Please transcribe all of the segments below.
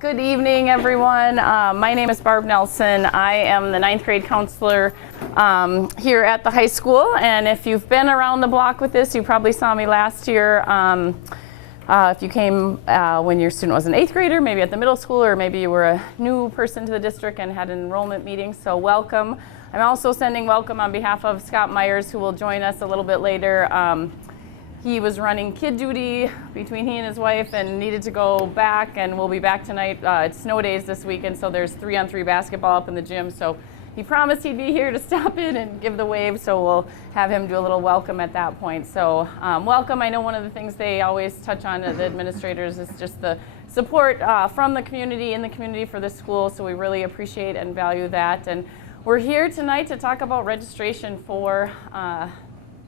Good evening, everyone. My name is Barb Nelson. I am the 9th grade counselor here at the high school. And if you've been around the block with this, you probably saw me last year. If you came when your student was an 8th grader, maybe at the middle school, or maybe you were a new person to the district and had an enrollment meeting, so welcome. I'm also sending welcome on behalf of Scott Myers, who will join us a little bit later. He was running kid duty between he and his wife and needed to go back, and we'll be back tonight. It's snow days this weekend, so there's 3-on-3 basketball up in the gym. So he promised he'd be here to stop in and give the wave, so we'll have him do a little welcome at that point. So welcome. I know one of the things they always touch on, the administrators, is just the support from the community, in the community for the school, so we really appreciate and value that. And we're here tonight to talk about registration for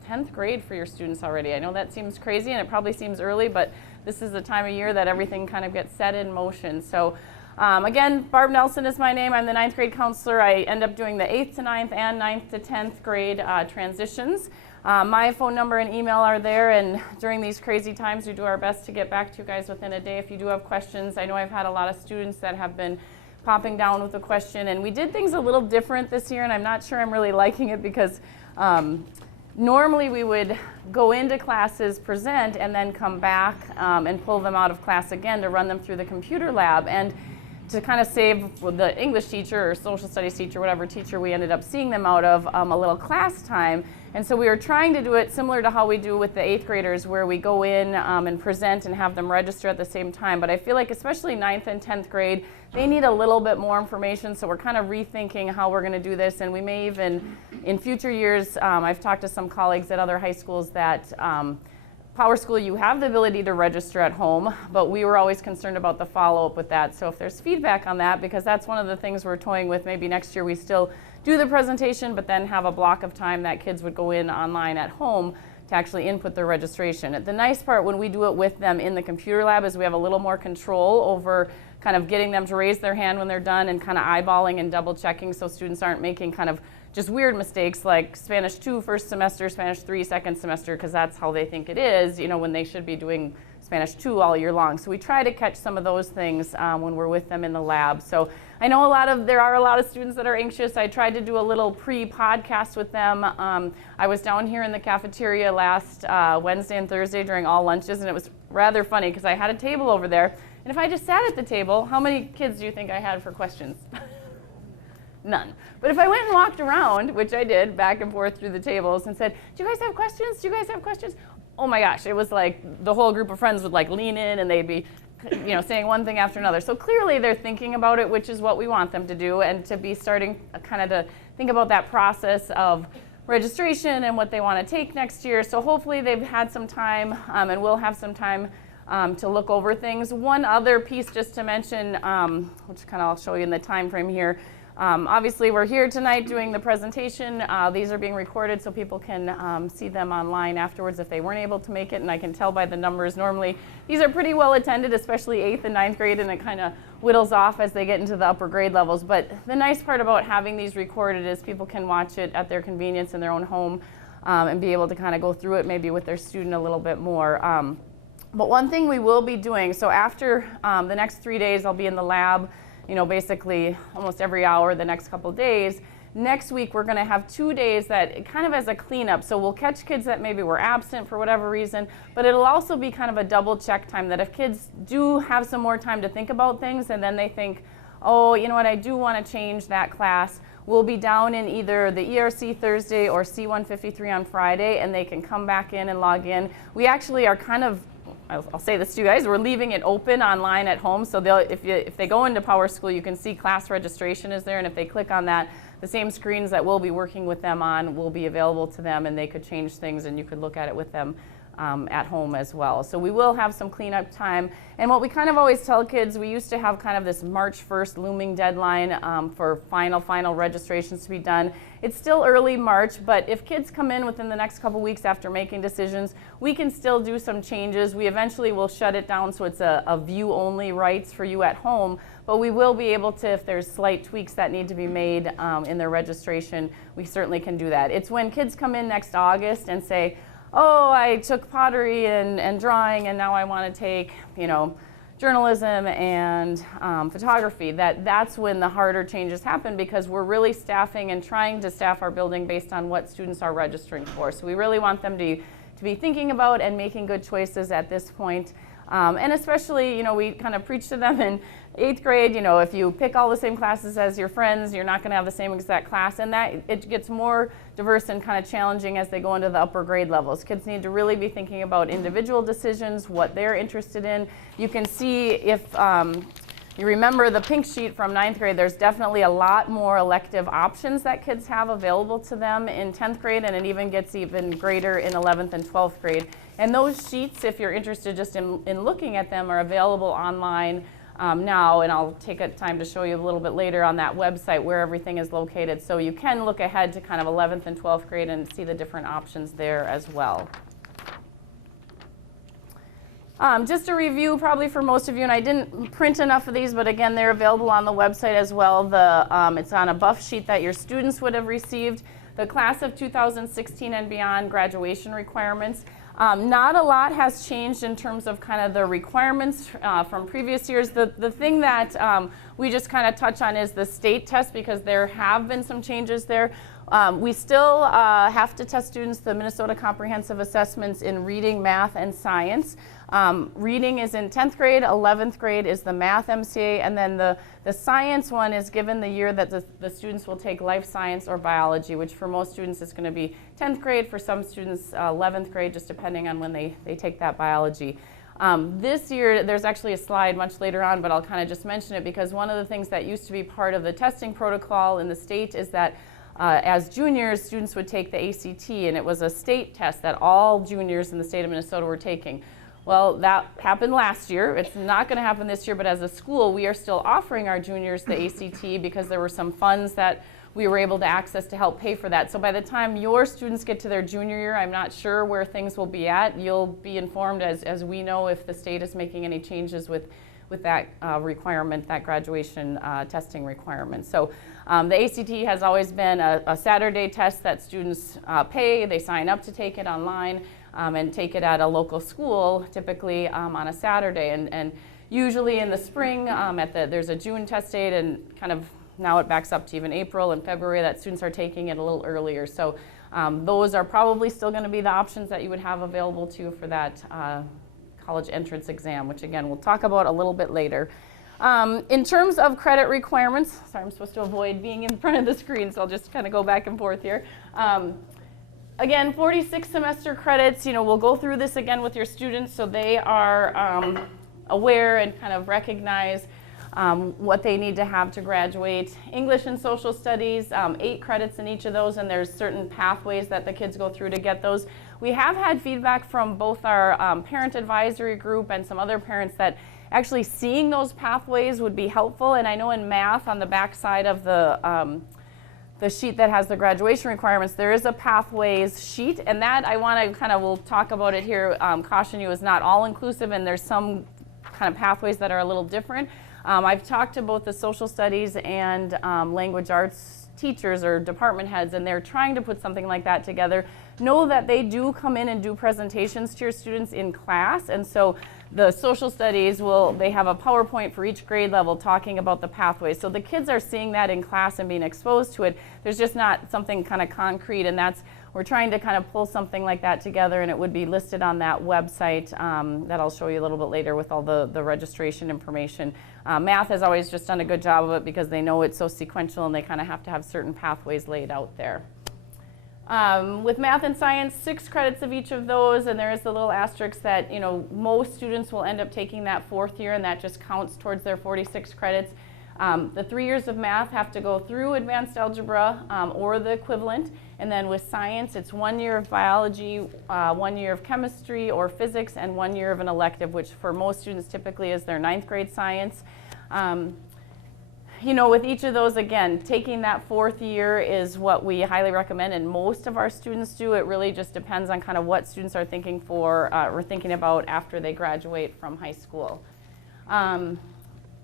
10th grade for your students already. I know that seems crazy and it probably seems early, but this is the time of year that everything kind of gets set in motion. So again, Barb Nelson is my name. I'm the 9th grade counselor. I end up doing the 8th to 9th and 9th to 10th grade transitions. My phone number and email are there, and during these crazy times we do our best to get back to you guys within a day if you do have questions. I know I've had a lot of students that have been popping down with a question, and we did things a little different this year, and I'm not sure I'm really liking it because normally we would go into classes, present, and then come back and pull them out of class again to run them through the computer lab, and to kind of save the English teacher or social studies teacher, whatever teacher we ended up seeing them out of, a little class time. And so we were trying to do it similar to how we do with the 8th graders, where we go in and present and have them register at the same time. But I feel like especially 9th and 10th grade, they need a little bit more information, so we're kind of rethinking how we're going to do this. And we may even, in future years, I've talked to some colleagues at other high schools that Power School, you have the ability to register at home, but we were always concerned about the follow-up with that. So if there's feedback on that, because that's one of the things we're toying with, maybe next year we still do the presentation, but then have a block of time that kids would go in online at home to actually input their registration. The nice part when we do it with them in the computer lab is we have a little more control over kind of getting them to raise their hand when they're done and kind of eyeballing and double checking so students aren't making kind of just weird mistakes like Spanish 2 first semester, Spanish 3 second semester, because that's how they think it is, you know, when they should be doing Spanish 2 all year long. So we try to catch some of those things when we're with them in the lab. So I know there are a lot of students that are anxious. I tried to do a little pre-podcast with them. I was down here in the cafeteria last Wednesday and Thursday during all lunches, and it was rather funny because I had a table over there. And if I just sat at the table, how many kids do you think I had for questions? None. But if I went and walked around, which I did, back and forth through the tables and said, do you guys have questions? Do you guys have questions? Oh my gosh, it was like the whole group of friends would like lean in and they'd be saying one thing after another. So clearly they're thinking about it, which is what we want them to do, and to be starting kind of to think about that process of registration and what they want to take next year. So hopefully they've had some time and will have some time to look over things. One other piece just to mention, which kind of I'll show you in the time frame here. Obviously we're here tonight doing the presentation. These are being recorded so people can see them online afterwards if they weren't able to make it, and I can tell by the numbers normally these are pretty well attended, especially 8th and 9th grade, and it kind of whittles off as they get into the upper grade levels. But the nice part about having these recorded is people can watch it at their convenience in their own home and be able to kind of go through it maybe with their student a little bit more. But one thing we will be doing, so after the next 3 days I'll be in the lab, basically almost every hour the next couple days. Next week we're going to have 2 days that kind of as a cleanup. So we'll catch kids that maybe were absent for whatever reason, but it'll also be kind of a double check time that if kids do have some more time to think about things and then they think, oh, you know what, I do want to change that class, we'll be down in either the ERC Thursday or C153 on Friday, and they can come back in and log in. We actually are kind of, I'll say this to you guys, we're leaving it open online at home, so if they go into Power School, you can see class registration is there, and if they click on that, the same screens that we'll be working with them on will be available to them, and they could change things and you could look at it with them at home as well. So we will have some cleanup time. And what we kind of always tell kids, we used to have kind of this March 1st looming deadline for final registrations to be done. It's still early March, but if kids come in within the next couple weeks after making decisions, we can still do some changes. We eventually will shut it down so it's a view-only rights for you at home, but we will be able to, if there's slight tweaks that need to be made in their registration, we certainly can do that. It's when kids come in next August and say, oh, I took pottery and drawing and now I want to take, journalism and photography, that's when the harder changes happen, because we're really staffing and trying to staff our building based on what students are registering for. So we really want them to be thinking about and making good choices at this point. And especially, we kind of preach to them in 8th grade, if you pick all the same classes as your friends, you're not going to have the same exact class, and that it gets more diverse and kind of challenging as they go into the upper grade levels. Kids need to really be thinking about individual decisions, what they're interested in. You can see, if you remember the pink sheet from 9th grade, there's definitely a lot more elective options that kids have available to them in 10th grade, and it even gets even greater in 11th and 12th grade. And those sheets, if you're interested just in looking at them, are available online now, and I'll take a time to show you a little bit later on that website where everything is located. So you can look ahead to kind of 11th and 12th grade and see the different options there as well. Just a review probably for most of you, and I didn't print enough of these, but again, they're available on the website as well. It's on a buff sheet that your students would have received. The class of 2016 and beyond graduation requirements. Not a lot has changed in terms of kind of the requirements from previous years. The thing that we just kind of touch on is the state test, because there have been some changes there. We still have to test students the Minnesota Comprehensive Assessments in reading, math, and science. Reading is in 10th grade, 11th grade is the math MCA, and then the science one is given the year that the students will take life science or biology, which for most students is going to be 10th grade, for some students 11th grade, just depending on when they take that biology. This year, there's actually a slide much later on, but I'll kind of just mention it, because one of the things that used to be part of the testing protocol in the state is that as juniors, students would take the ACT, and it was a state test that all juniors in the state of Minnesota were taking. Well, that happened last year. It's not going to happen this year, but as a school, we are still offering our juniors the ACT because there were some funds that we were able to access to help pay for that. So by the time your students get to their junior year, I'm not sure where things will be at. You'll be informed as we know if the state is making any changes with that requirement, that graduation testing requirement. So the ACT has always been a Saturday test that students pay. They sign up to take it online. And take it at a local school, typically on a Saturday. And usually in the spring, there's a June test date, and kind of now it backs up to even April and February that students are taking it a little earlier. So those are probably still going to be the options that you would have available to you for that college entrance exam, which again we'll talk about a little bit later. In terms of credit requirements, sorry, I'm supposed to avoid being in front of the screen, so I'll just kind of go back and forth here. Again, 46 semester credits, we'll go through this again with your students so they are aware and kind of recognize what they need to have to graduate. English and social studies, 8 credits in each of those, and there's certain pathways that the kids go through to get those. We have had feedback from both our parent advisory group and some other parents that actually seeing those pathways would be helpful, and I know in math on the back side of the sheet that has the graduation requirements, there is a pathways sheet, and that I want to we'll talk about it here, caution you, is not all inclusive, and there's some kind of pathways that are a little different. I've talked to both the social studies and language arts teachers or department heads, and they're trying to put something like that together. Know that they do come in and do presentations to your students in class, and so the social studies they have a PowerPoint for each grade level talking about the pathways. So the kids are seeing that in class and being exposed to it. There's just not something kind of concrete, and we're trying to kind of pull something like that together, and it would be listed on that website that I'll show you a little bit later with all the registration information. Math has always just done a good job of it because they know it's so sequential and they kind of have to have certain pathways laid out there. With math and science, 6 credits of each of those, and there is the little asterisk that most students will end up taking that 4th year, and that just counts towards their 46 credits. The 3 years of math have to go through advanced algebra or the equivalent, and then with science it's 1 year of biology, 1 year of chemistry or physics, and 1 year of an elective, which for most students typically is their 9th grade science. With each of those, again, taking that 4th year is what we highly recommend, and most of our students do. It really just depends on kind of what students are thinking or thinking about after they graduate from high school.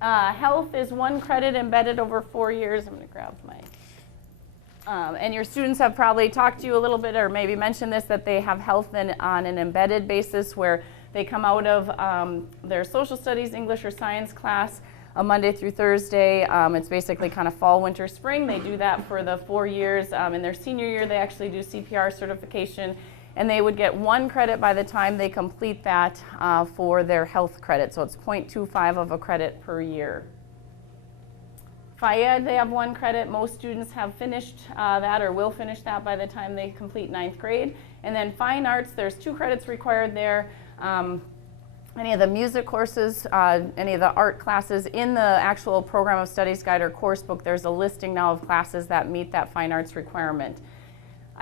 Health is 1 credit embedded over 4 years. I'm going to grab my... and your students have probably talked to you a little bit or maybe mentioned this, that they have health on an embedded basis where They come out of their social studies, English, or science class Monday through Thursday. It's basically kind of fall, winter, spring. They do that for the 4 years. In their senior year, they actually do CPR certification, and they would get 1 credit by the time they complete that for their health credit. So it's 0.25 of a credit per year. Phi-Ed, they have 1 credit. Most students have finished that or will finish that by the time they complete 9th grade. And then Fine Arts, there's 2 credits required there. Any of the music courses, any of the art classes, in the actual program of studies guide or course book, there's a listing now of classes that meet that fine arts requirement.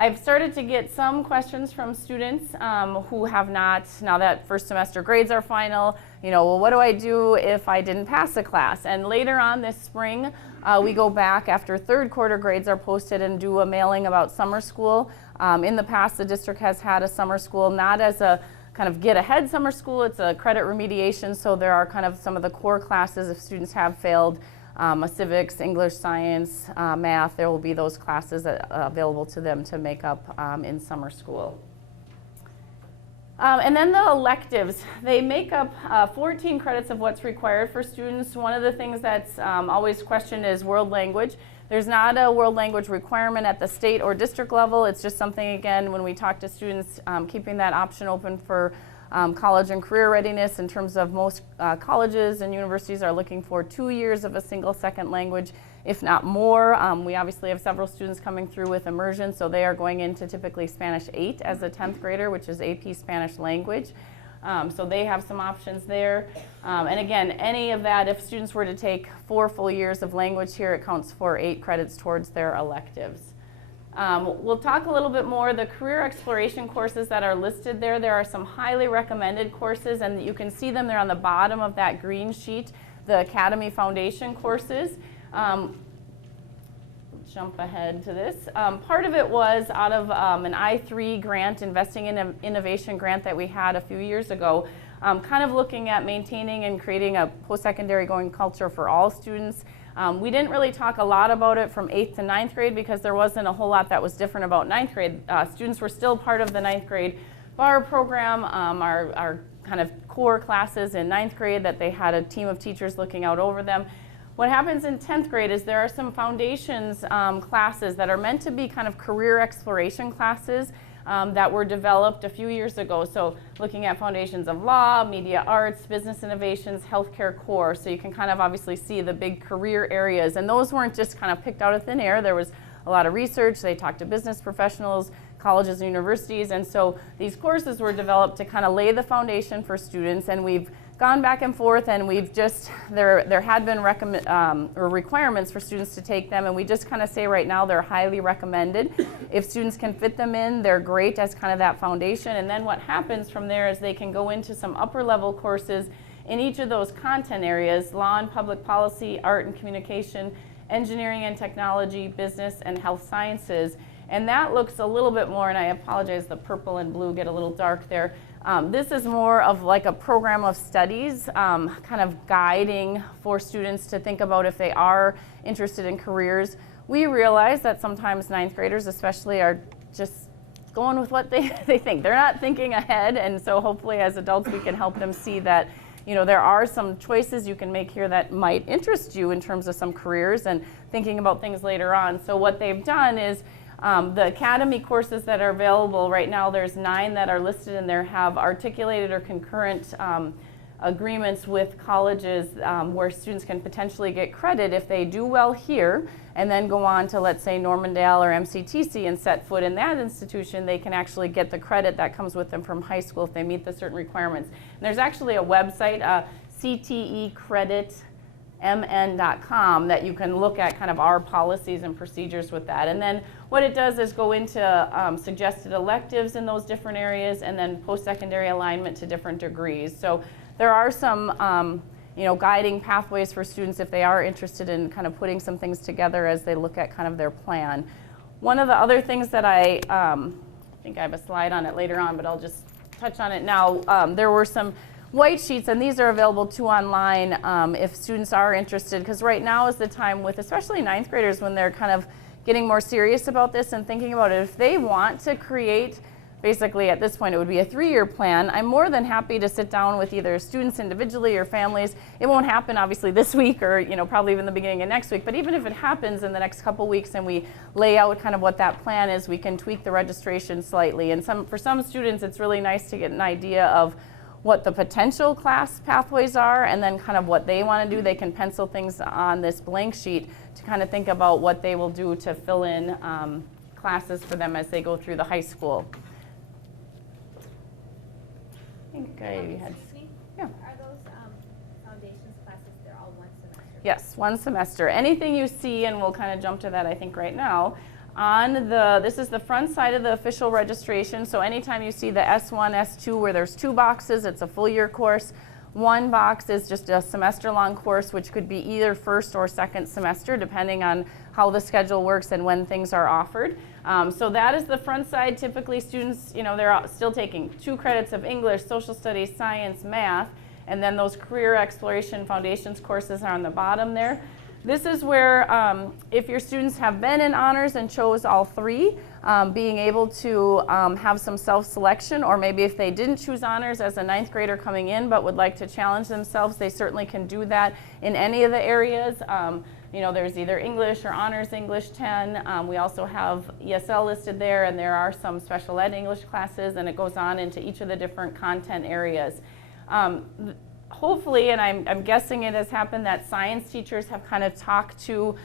I've started to get some questions from students who have not, now that first semester grades are final, well, what do I do if I didn't pass a class? And later on this spring, we go back after 3rd quarter grades are posted and do a mailing about summer school. In the past, the district has had a summer school, not as a kind of get ahead summer school, it's a credit remediation, so there are kind of some of the core classes if students have failed, a civics, English, science, math, there will be those classes available to them to make up in summer school. And then the electives, they make up 14 credits of what's required for students. One of the things that's always questioned is world language. There's not a world language requirement at the state or district level. It's just something, again, when we talk to students, keeping that option open for college and career readiness. In terms of most colleges and universities are looking for 2 years of a single second language, if not more. We obviously have several students coming through with immersion, so they are going into typically Spanish 8 as a 10th grader, which is AP Spanish language. So they have some options there. And again, any of that, if students were to take 4 full years of language here, it counts for 8 credits towards their electives. We'll talk a little bit more. The career exploration courses that are listed there, there are some highly recommended courses, and you can see them there on the bottom of that green sheet, the Academy Foundation courses. Jump ahead to this. Part of it was out of an I3 grant, Investing in Innovation grant that we had a few years ago, kind of looking at maintaining and creating a post-secondary going culture for all students. We didn't really talk a lot about it from 8th to 9th grade because there wasn't a whole lot that was different about 9th grade. Students were still part of the 9th grade Barb program, our kind of core classes in 9th grade that they had a team of teachers looking out over them. What happens in 10th grade is there are some foundations classes that are meant to be kind of career exploration classes that were developed a few years ago. So looking at foundations of law, media arts, business innovations, healthcare core. So you can kind of obviously see the big career areas. And those weren't just kind of picked out of thin air. There was a lot of research. They talked to business professionals, colleges and universities. And so these courses were developed to kind of lay the foundation for students. And we've gone back and forth, and we've just, there had been requirements for students to take them, and we just kind of say right now they're highly recommended. If students can fit them in, they're great as kind of that foundation, and then what happens from there is they can go into some upper level courses in each of those content areas: law and public policy, art and communication, engineering and technology, business and health sciences. And that looks a little bit more, and I apologize, the purple and blue get a little dark there. This is more of like a program of studies, kind of guiding for students to think about if they are interested in careers. We realize that sometimes 9th graders especially are just going with what they think. They're not thinking ahead, and so hopefully as adults we can help them see that there are some choices you can make here that might interest you in terms of some careers and thinking about things later on. So what they've done is the Academy courses that are available right now, there's 9 that are listed in there, have articulated or concurrent agreements with colleges where students can potentially get credit if they do well here and then go on to, let's say, Normandale or MCTC and set foot in that institution. They can actually get the credit that comes with them from high school if they meet the certain requirements. And there's actually a website, ctecreditmn.com, that you can look at kind of our policies and procedures with that. And then what it does is go into suggested electives in those different areas and then post-secondary alignment to different degrees. So there are some guiding pathways for students if they are interested in kind of putting some things together as they look at kind of their plan. One of the other things that I think I have a slide on it later on, but I'll just touch on it now. There were some white sheets, and these are available too online if students are interested, because right now is the time with especially 9th graders when they're kind of getting more serious about this and thinking about it. If they want to create basically at this point it would be a 3-year plan. I'm more than happy to sit down with either students individually or families. It won't happen obviously this week or probably even the beginning of next week, but even if it happens in the next couple weeks and we lay out kind of what that plan is, we can tweak the registration slightly. And for some students it's really nice to get an idea of what the potential class pathways are and then kind of what they want to do. They can pencil things on this blank sheet to kind of think about what they will do to fill in classes for them as they go through the high school. I think I had, yeah. Are those foundations classes, they're all one semester? Yes, one semester. Anything you see, and we'll kind of jump to that I think right now, this is the front side of the official registration, so anytime you see the S1, S2 where there's 2 boxes, it's a full year course. 1 box is just a semester-long course, which could be either first or second semester, depending on how the schedule works and when things are offered. So that is the front side. Typically students, they're still taking 2 credits of English, social studies, science, math, and then those career exploration foundations courses are on the bottom there. This is where if your students have been in honors and chose all 3, being able to have some self-selection, or maybe if they didn't choose honors as a 9th grader coming in but would like to challenge themselves, they certainly can do that in any of the areas. There's either English or Honors English 10. We also have ESL listed there, and there are some special ed English classes, and it goes on into each of the different content areas. Hopefully, and I'm guessing it has happened, that science teachers have kind of talked to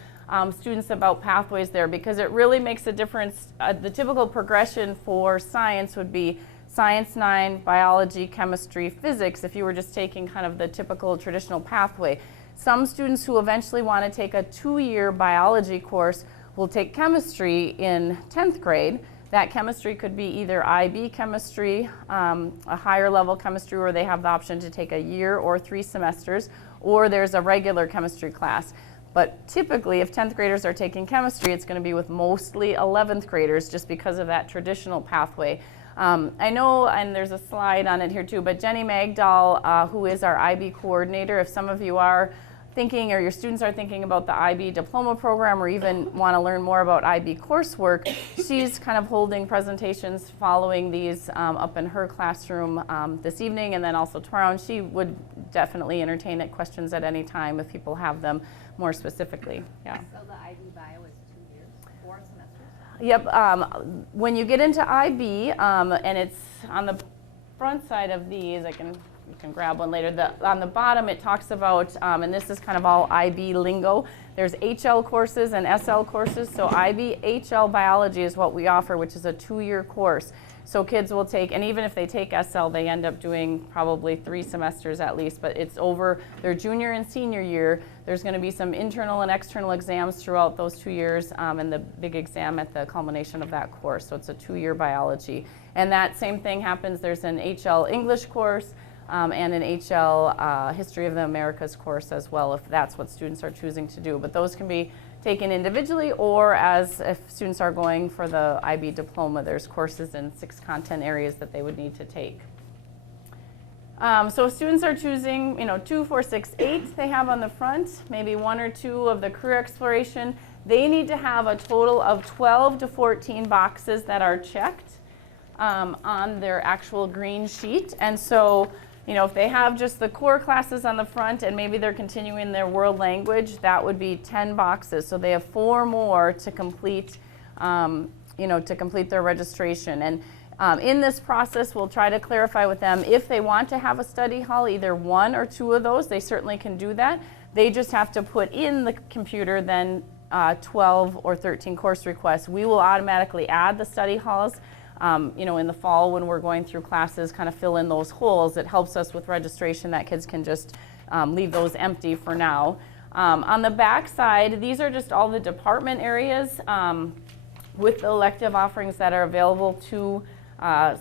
students about pathways there, because it really makes a difference. The typical progression for science would be Science 9, biology, chemistry, physics, if you were just taking kind of the typical traditional pathway. Some students who eventually want to take a 2-year biology course will take chemistry in 10th grade. That chemistry could be either IB chemistry, a higher level chemistry where they have the option to take a year or 3 semesters, or there's a regular chemistry class. But typically, if 10th graders are taking chemistry, it's going to be with mostly 11th graders just because of that traditional pathway. I know, and there's a slide on it here too, but Jenny Magdahl, who is our IB coordinator, if some of you are thinking or your students are thinking about the IB diploma program or even want to learn more about IB coursework, she's kind of holding presentations following these up in her classroom this evening and then also tomorrow, and she would definitely entertain questions at any time if people have them more specifically. Yeah. So the IB bio is 2 years, 4 semesters? Yep. When you get into IB, and it's on the front side of these, you can grab one later. On the bottom it talks about, and this is kind of all IB lingo, there's HL courses and SL courses. So IB HL biology is what we offer, which is a 2-year course. So kids will take, and even if they take SL, they end up doing probably 3 semesters at least, but it's over their junior and senior year. There's going to be some internal and external exams throughout those 2 years, and the big exam at the culmination of that course. So it's a 2-year biology. And that same thing happens, there's an HL English course, and an HL History of the Americas course as well, if that's what students are choosing to do. But those can be taken individually, or as if students are going for the IB diploma, there's courses in 6 content areas that they would need to take. So if students are choosing, 2, 4, 6, 8 they have on the front, maybe 1 or 2 of the career exploration, they need to have a total of 12 to 14 boxes that are checked on their actual green sheet. And so, if they have just the core classes on the front and maybe they're continuing their world language, that would be 10 boxes. So they have 4 more to complete, to complete their registration. And in this process, we'll try to clarify with them if they want to have a study hall, either 1 or 2 of those, they certainly can do that. They just have to put in the computer then 12 or 13 course requests. We will automatically add the study halls. In the fall when we're going through classes, kind of fill in those holes. It helps us with registration that kids can just leave those empty for now. On the back side, these are just all the department areas with the elective offerings that are available to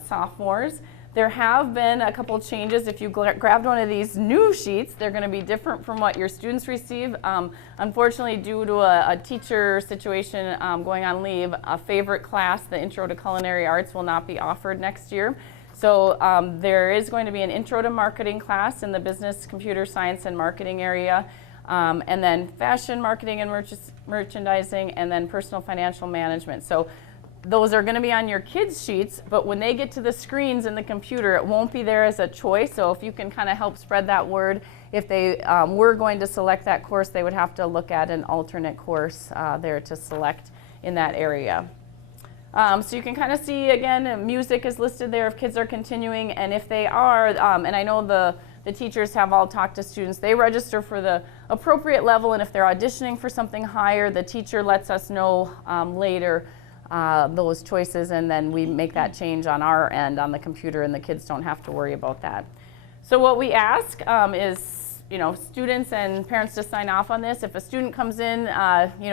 sophomores. There have been a couple changes. If you grabbed one of these new sheets, they're going to be different from what your students receive. Unfortunately, due to a teacher situation going on leave, a favorite class, the Intro to Culinary Arts, will not be offered next year. So there is going to be an Intro to Marketing class in the Business, Computer Science, and Marketing area, and then Fashion, Marketing, and Merchandising, and then Personal Financial Management. So those are going to be on your kids' sheets, but when they get to the screens in the computer, it won't be there as a choice. So if you can kind of help spread that word, if they were going to select that course, they would have to look at an alternate course there to select in that area. So you can kind of see, again, music is listed there if kids are continuing, and if they are, and I know the teachers have all talked to students, they register for the appropriate level, and if they're auditioning for something higher, the teacher lets us know later those choices, and then we make that change on our end on the computer, and the kids don't have to worry about that. So what we ask is, students and parents to sign off on this. If a student comes in,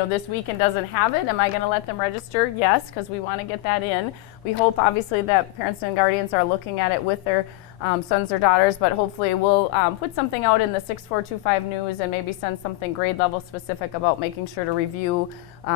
this week and doesn't have it, am I going to let them register? Yes, because we want to get that in. We hope, obviously, that parents and guardians are looking at it with their sons or daughters, but hopefully we'll put something out in the 6425 news and maybe send something grade level specific about making sure to review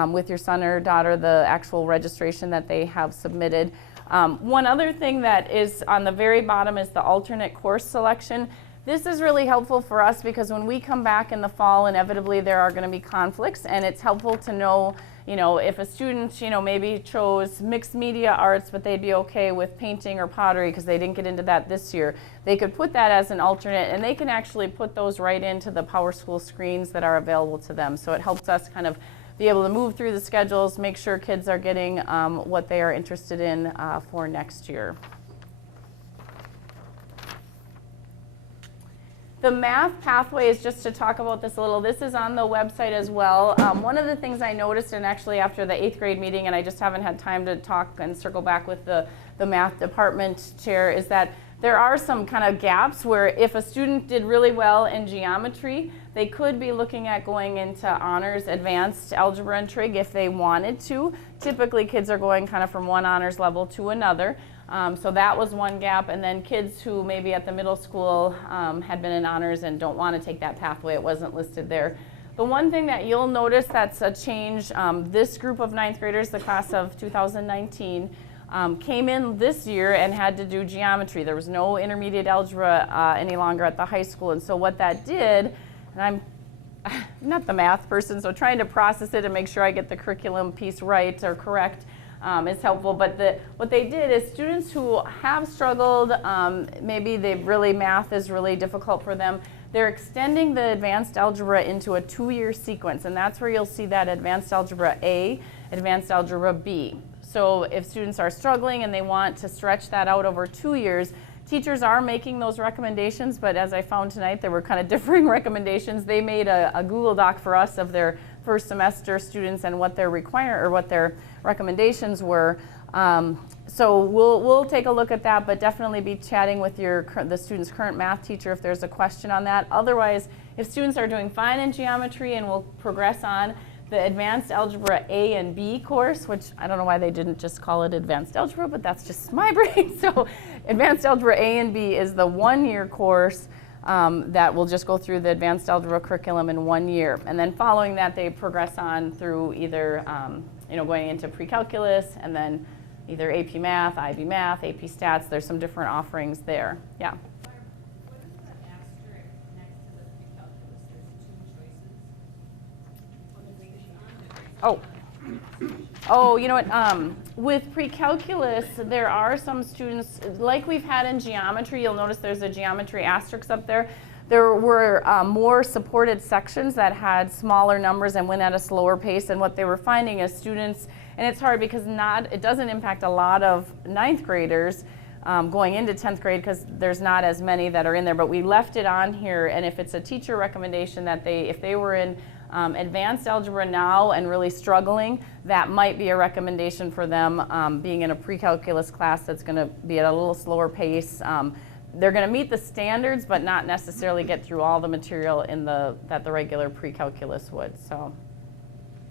with your son or daughter the actual registration that they have submitted. One other thing that is on the very bottom is the alternate course selection. This is really helpful for us because when we come back in the fall, inevitably there are going to be conflicts, and it's helpful to know, if a student, maybe chose mixed media arts, but they'd be okay with painting or pottery because they didn't get into that this year. They could put that as an alternate, and they can actually put those right into the PowerSchool screens that are available to them. So it helps us kind of be able to move through the schedules, make sure kids are getting what they are interested in for next year. The math pathway is just to talk about this a little. This is on the website as well. One of the things I noticed, and actually after the 8th grade meeting, and I just haven't had time to talk and circle back with the math department chair, is that there are some kind of gaps where if a student did really well in geometry, they could be looking at going into honors, advanced algebra and trig if they wanted to. Typically kids are going kind of from one honors level to another. So that was one gap, and then kids who maybe at the middle school had been in honors and don't want to take that pathway, it wasn't listed there. The one thing that you'll notice that's a change, this group of 9th graders, the class of 2019, came in this year and had to do geometry. There was no intermediate algebra any longer at the high school, and so what that did, and I'm not the math person, so trying to process it and make sure I get the curriculum piece right or correct, is helpful, but what they did is students who have struggled, maybe math is really difficult for them, they're extending the advanced algebra into a 2-year sequence, and that's where you'll see that advanced algebra A, advanced algebra B. So if students are struggling and they want to stretch that out over 2 years, teachers are making those recommendations, but as I found tonight, there were kind of differing recommendations. They made a Google Doc for us of their first semester students and what their what their recommendations were. So we'll take a look at that, but definitely be chatting with the student's current math teacher if there's a question on that. Otherwise, if students are doing fine in geometry and will progress on, the Advanced Algebra A and B course, which I don't know why they didn't just call it Advanced Algebra, but that's just my brain. So Advanced Algebra A and B is the 1-year course that will just go through the Advanced Algebra curriculum in 1 year. And then following that, they progress on through either going into pre-calculus and then either AP Math, IB Math, AP Stats. There's some different offerings there. Yeah. Barb, what is the asterisk next to the pre-calculus? There's 2 choices. Oh, you know what? With pre-calculus, there are some students, like we've had in geometry, you'll notice there's a geometry asterisk up there. There were more supported sections that had smaller numbers and went at a slower pace, and what they were finding is students, and it's hard because it doesn't impact a lot of 9th graders going into 10th grade because there's not as many that are in there, but we left it on here, and if it's a teacher recommendation that if they were in advanced algebra now and really struggling, that might be a recommendation for them being in a pre-calculus class that's going to be at a little slower pace. They're going to meet the standards but not necessarily get through all the material that the regular pre-calculus would. So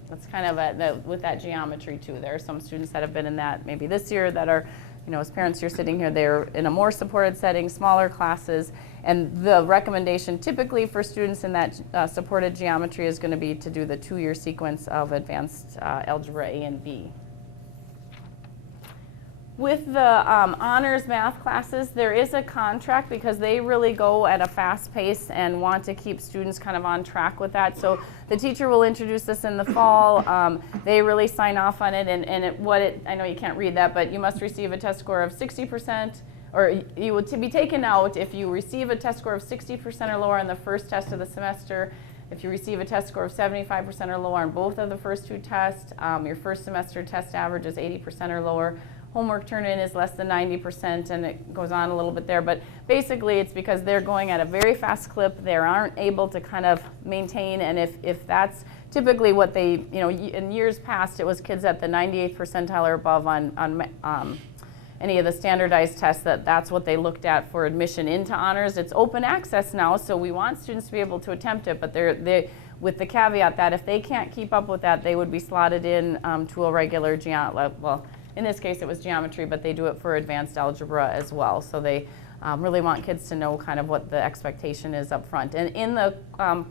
that's kind of with that geometry too. There are some students that have been in that maybe this year that are, as parents you're sitting here, they're in a more supported setting, smaller classes, and the recommendation typically for students in that supported geometry is going to be to do the 2-year sequence of advanced algebra A and B. With the honors math classes, there is a contract because they really go at a fast pace and want to keep students kind of on track with that. So the teacher will introduce this in the fall. They really sign off on it, and I know you can't read that, but you must receive a test score of 60%, or you will be taken out if you receive a test score of 60% or lower on the first test of the semester. If you receive a test score of 75% or lower on both of the first two tests, your first semester test average is 80% or lower. Homework turn-in is less than 90%, and it goes on a little bit there. But basically, it's because they're going at a very fast clip. They aren't able to kind of maintain, and if that's typically what they, in years past, it was kids at the 98th percentile or above on any of the standardized tests, that's what they looked at for admission into honors. It's open access now, so we want students to be able to attempt it, but they with the caveat that if they can't keep up with that, they would be slotted in to a regular well, in this case, it was geometry, but they do it for advanced algebra as well. So they really want kids to know kind of what the expectation is up front. And in the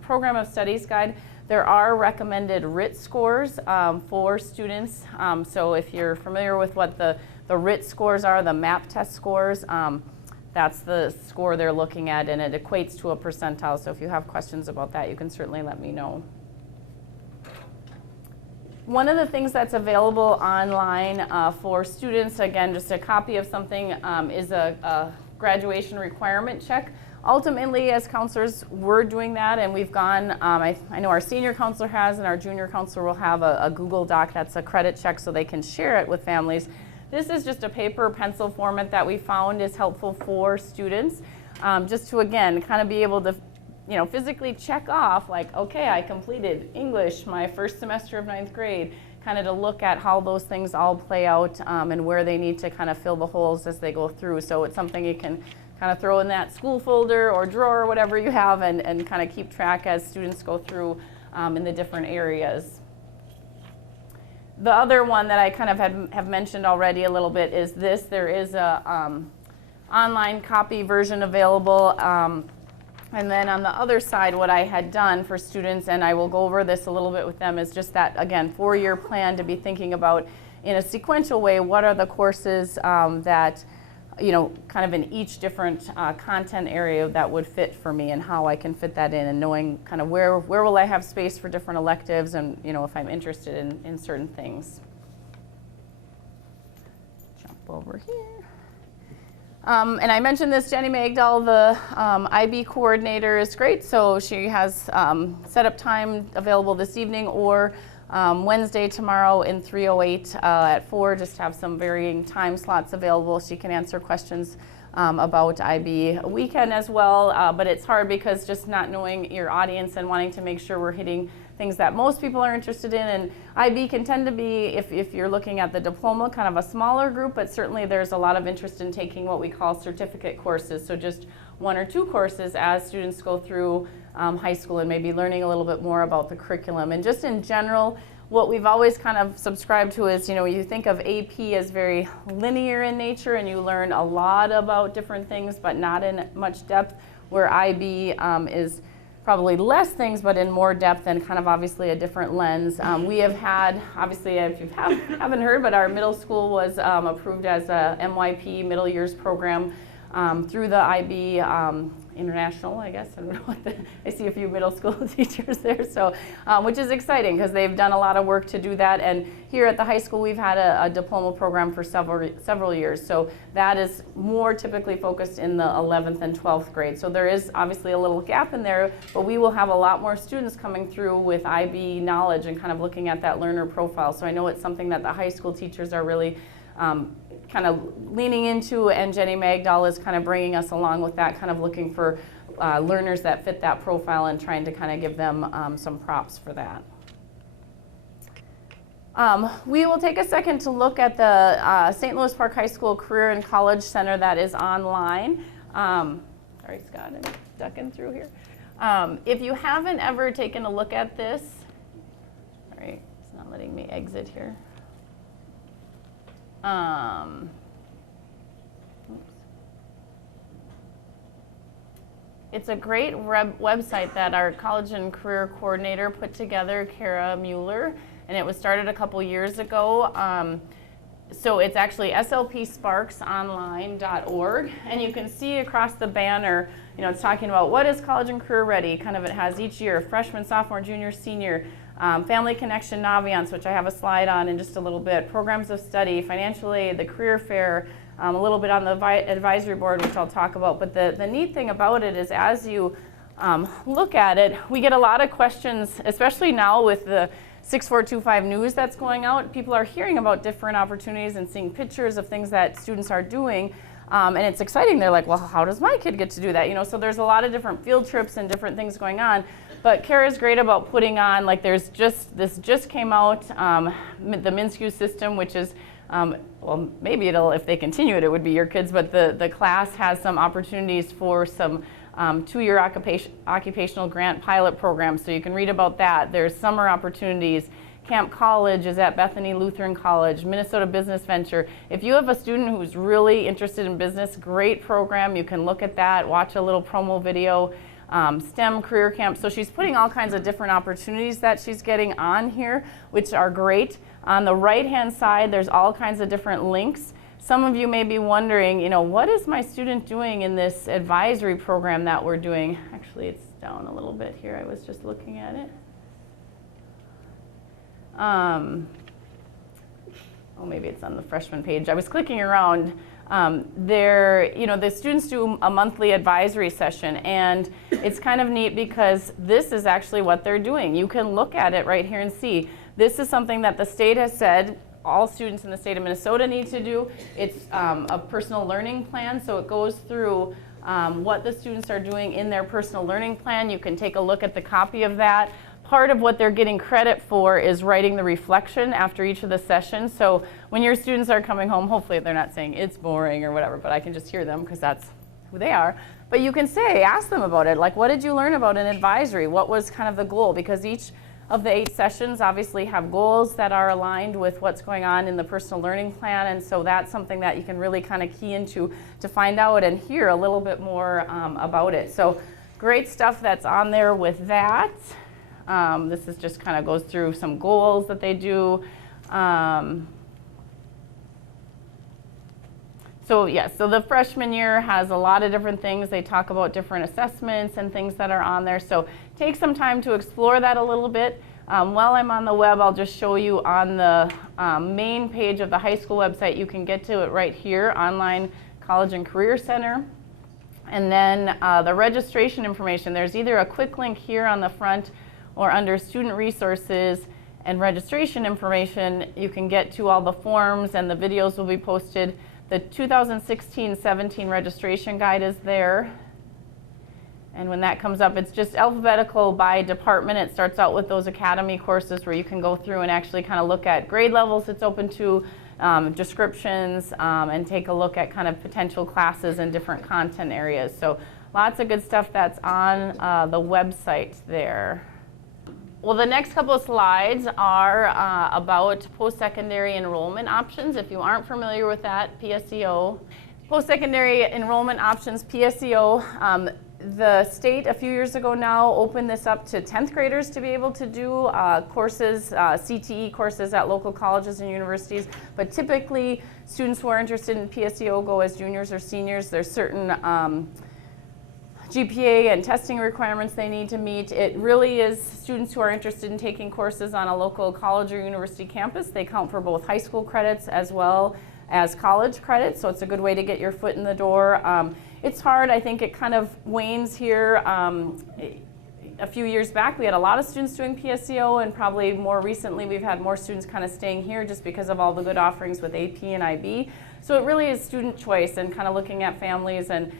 program of studies guide, there are recommended RIT scores for students. So if you're familiar with what the RIT scores are, the MAP test scores, that's the score they're looking at, and it equates to a percentile. So if you have questions about that, you can certainly let me know. One of the things that's available online for students, again, just a copy of something, is a graduation requirement check. Ultimately, as counselors, we're doing that, and we've gone, I know our senior counselor has, and our junior counselor will have a Google Doc that's a credit check so they can share it with families. This is just a paper pencil format that we found is helpful for students, just to, again, kind of be able to physically check off, like, okay, I completed English my first semester of 9th grade, kind of to look at how those things all play out and where they need to kind of fill the holes as they go through. So it's something you can kind of throw in that school folder or drawer or whatever you have and kind of keep track as students go through in the different areas. The other one that I kind of have mentioned already a little bit is this. There is a online copy version available. And then on the other side, what I had done for students, and I will go over this a little bit with them, is just that, again, 4-year plan to be thinking about in a sequential way, what are the courses that, kind of in each different content area that would fit for me and how I can fit that in, and knowing kind of where will I have space for different electives and, if I'm interested in certain things. Jump over here. And I mentioned this, Jenny Magdal, the IB coordinator, is great. So she has set up time available this evening or Wednesday tomorrow in 308 at 4. Just have some varying time slots available. She can answer questions about IB weekend as well. But it's hard because just not knowing your audience and wanting to make sure we're hitting things that most people are interested in. And IB can tend to be, if you're looking at the diploma, kind of a smaller group, but certainly there's a lot of interest in taking what we call certificate courses. So just 1 or 2 courses as students go through high school and maybe learning a little bit more about the curriculum. And just in general, what we've always kind of subscribed to is, you think of AP as very linear in nature and you learn a lot about different things, but not in much depth, where IB is probably less things, but in more depth and kind of obviously a different lens. We have had, obviously, if you haven't heard, but our middle school was approved as a MYP, middle years program, through the IB International, I guess. I don't know what I see a few middle school teachers there, so which is exciting because they've done a lot of work to do that. And here at the high school, we've had a diploma program for several years. So that is more typically focused in the 11th and 12th grade. So there is obviously a little gap in there, but we will have a lot more students coming through with IB knowledge and kind of looking at that learner profile. So I know it's something that the high school teachers are really kind of leaning into, and Jenny Magdal is kind of bringing us along with that, kind of looking for learners that fit that profile and trying to kind of give them some props for that. We will take a second to look at the St. Louis Park High School Career and College Center that is online. Sorry, Scott, I'm ducking through here. If you haven't ever taken a look at this, all right, it's not letting me exit here. It's a great website that our college and career coordinator put together, Kara Mueller, and it was started a couple years ago. So it's actually slpsparksonline.org, and you can see across the banner, you know, it's talking about what is college and career ready. Kind of it has each year, freshman, sophomore, junior, senior, family connection, Naviance, which I have a slide on in just a little bit, programs of study, financial aid, the career fair, a little bit on the advisory board, which I'll talk about. But the neat thing about it is as you look at it, we get a lot of questions, especially now with the 6425 news that's going out. People are hearing about different opportunities and seeing pictures of things that students are doing, and it's exciting. They're like, well, how does my kid get to do that? You know, so there's a lot of different field trips and different things going on. But Kara's great about putting on, like this just came out, the Minshew system, which is, well, maybe if they continue it, it would be your kids, but the class has some opportunities for some 2-year occupational grant pilot programs, so you can read about that. There's summer opportunities. Camp College is at Bethany Lutheran College, Minnesota Business Venture. If you have a student who's really interested in business, great program. You can look at that, watch a little promo video. STEM career camp. So she's putting all kinds of different opportunities that she's getting on here, which are great. On the right-hand side, there's all kinds of different links. Some of you may be wondering, you know, what is my student doing in this advisory program that we're doing? Actually, it's down a little bit here. I was just looking at it. Oh, maybe it's on the freshman page. I was clicking around. You know, the students do a monthly advisory session, and it's kind of neat because this is actually what they're doing. You can look at it right here and see. This is something that the state has said all students in the state of Minnesota need to do. It's a personal learning plan, so it goes through what the students are doing in their personal learning plan. You can take a look at the copy of that. Part of what they're getting credit for is writing the reflection after each of the sessions. So when your students are coming home, hopefully they're not saying it's boring or whatever, but I can just hear them because that's who they are. But you can ask them about it, like, what did you learn about an advisory? What was kind of the goal? Because each of the 8 sessions obviously have goals that are aligned with what's going on in the personal learning plan, and so that's something that you can really kind of key into to find out and hear a little bit more about it. So great stuff that's on there with that. This is just kind of goes through some goals that they do. So the freshman year has a lot of different things. They talk about different assessments and things that are on there. So take some time to explore that a little bit. While I'm on the web, I'll just show you on the main page of the high school website. You can get to it right here, Online College and Career Center. And then the registration information. There's either a quick link here on the front or under Student Resources and Registration Information. You can get to all the forms, and the videos will be posted. The 2016-17 registration guide is there. And when that comes up, it's just alphabetical by department. It starts out with those academy courses where you can go through and actually kind of look at grade levels it's open to, descriptions, and take a look at kind of potential classes and different content areas. So lots of good stuff that's on the website there. Well, the next couple of slides are about post-secondary enrollment options. If you aren't familiar with that, PSEO. Post-secondary enrollment options, PSEO. The state a few years ago now opened this up to 10th graders to be able to do courses, CTE courses at local colleges and universities. But typically, students who are interested in PSEO go as juniors or seniors. There's certain GPA and testing requirements they need to meet. It really is students who are interested in taking courses on a local college or university campus. They count for both high school credits as well as college credits, so it's a good way to get your foot in the door. It's hard. I think it kind of wanes here. A few years back, we had a lot of students doing PSEO, and probably more recently we've had more students kind of staying here just because of all the good offerings with AP and IB. So it really is student choice and kind of looking at families and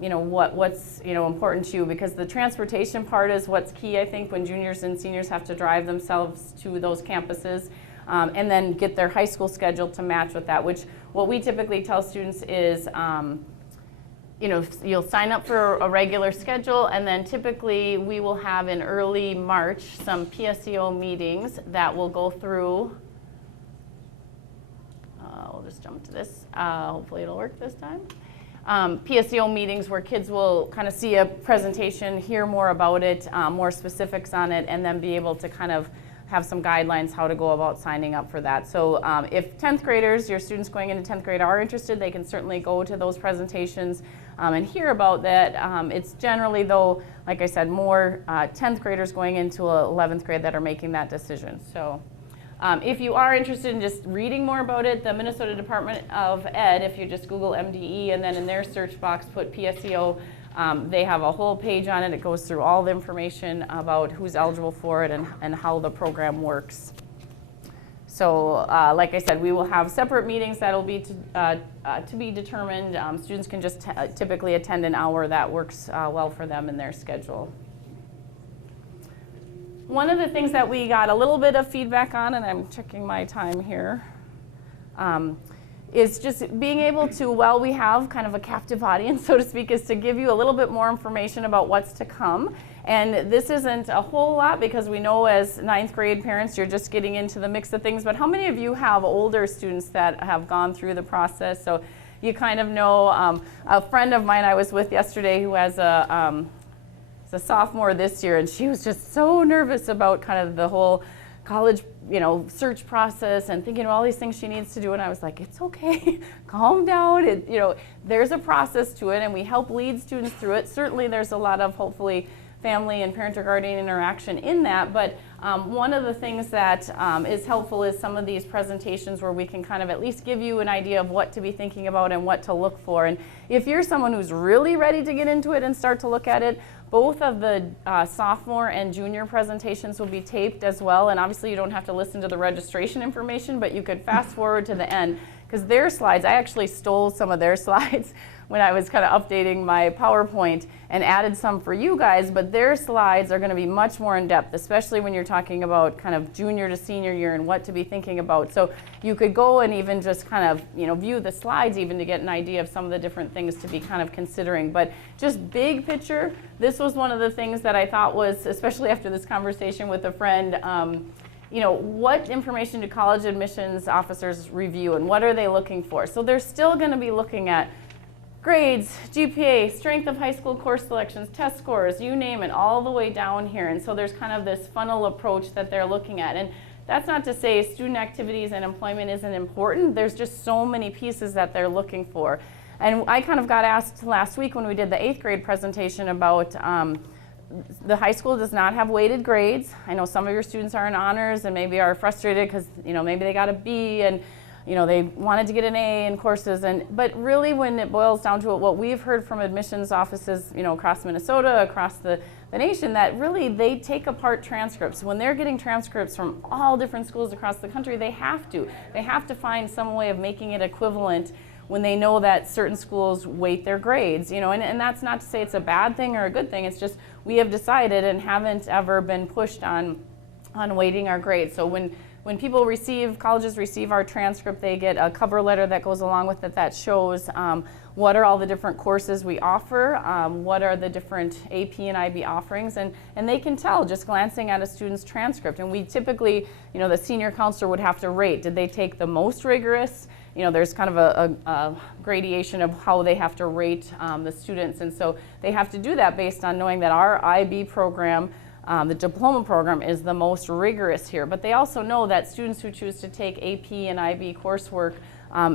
you know, what's important to you, because the transportation part is what's key, I think, when juniors and seniors have to drive themselves to those campuses, and then get their high school schedule to match with that, which what we typically tell students is you know, you'll sign up for a regular schedule, and then typically we will have in early March some PSEO meetings that will go through. We'll just jump to this. Hopefully it'll work this time. PSEO meetings where kids will kind of see a presentation, hear more about it, more specifics on it, and then be able to kind of have some guidelines how to go about signing up for that. So if 10th graders, your students going into 10th grade are interested, they can certainly go to those presentations and hear about that. It's generally, though, like I said, more 10th graders going into 11th grade that are making that decision. So if you are interested in just reading more about it, the Minnesota Department of Ed, if you just Google MDE and then in their search box put PSEO, they have a whole page on it. It goes through all the information about who's eligible for it and how the program works. So like I said, we will have separate meetings that will be to be determined. Students can just typically attend an hour that works well for them in their schedule. One of the things that we got a little bit of feedback on, and I'm checking my time here, is just being able to, while we have kind of a captive audience, so to speak, is to give you a little bit more information about what's to come. And this isn't a whole lot because we know as 9th grade parents, you're just getting into the mix of things. But how many of you have older students that have gone through the process? So you kind of know, a friend of mine I was with yesterday who has a sophomore this year, and she was just so nervous about kind of the whole college, search process and thinking of all these things she needs to do. And I was like, it's okay, calm down. There's a process to it, and we help lead students through it. Certainly, there's a lot of hopefully family and parent or guardian interaction in that. But one of the things that is helpful is some of these presentations where we can kind of at least give you an idea of what to be thinking about and what to look for. And if you're someone who's really ready to get into it and start to look at it, both of the sophomore and junior presentations will be taped as well. And obviously you don't have to listen to the registration information, but you could fast forward to the end because their slides, I actually stole some of their slides when I was kind of updating my PowerPoint and added some for you guys, but their slides are going to be much more in depth, especially when you're talking about kind of junior to senior year and what to be thinking about. So you could go and even just kind of, view the slides even to get an idea of some of the different things to be kind of considering. But just big picture, this was one of the things that I thought was, especially after this conversation with a friend, what information do college admissions officers review and what are they looking for? So they're still going to be looking at grades, GPA, strength of high school course selections, test scores, you name it, all the way down here. And so there's kind of this funnel approach that they're looking at. And that's not to say student activities and employment isn't important. There's just so many pieces that they're looking for. And I kind of got asked last week when we did the 8th grade presentation about the high school does not have weighted grades. I know some of your students are in honors and maybe are frustrated because maybe they got a B and they wanted to get an A in courses. But really when it boils down to it, what we've heard from admissions offices across Minnesota, across the nation, that really they take apart transcripts. When they're getting transcripts from all different schools across the country, they have to find some way of making it equivalent when they know that certain schools weight their grades, and that's not to say it's a bad thing or a good thing. It's just we have decided and haven't ever been pushed on weighting our grades. So when colleges receive our transcript, they get a cover letter that goes along with it that shows what are all the different courses we offer, what are the different AP and IB offerings, and they can tell just glancing at a student's transcript. And we typically, the senior counselor would have to rate. Did they take the most rigorous? There's kind of a gradation of how they have to rate the students. And so they have to do that based on knowing that our IB program, the diploma program, is the most rigorous here. But they also know that students who choose to take AP and IB coursework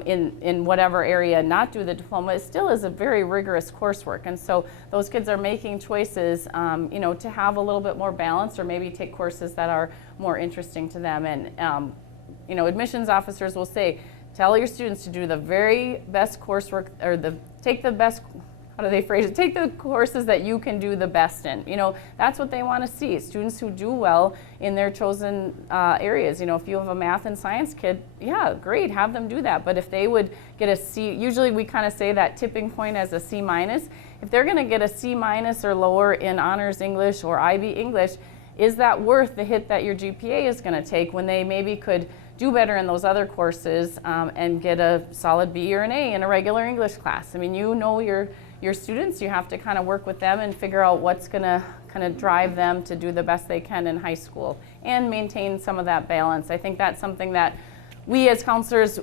in whatever area, not do the diploma, it still is a very rigorous coursework. And so those kids are making choices, to have a little bit more balance or maybe take courses that are more interesting to them. And, admissions officers will say, tell your students to do the very best coursework or take the best, how do they phrase it? Take the courses that you can do the best in. That's what they want to see. Students who do well in their chosen areas. If you have a math and science kid, yeah, great, have them do that. But if they would get a C, usually we kind of say that tipping point as a C minus. If they're going to get a C minus or lower in honors English or IB English, is that worth the hit that your GPA is going to take when they maybe could do better in those other courses and get a solid B or an A in a regular English class? I mean, your students, you have to kind of work with them and figure out what's going to kind of drive them to do the best they can in high school and maintain some of that balance. I think that's something that we as counselors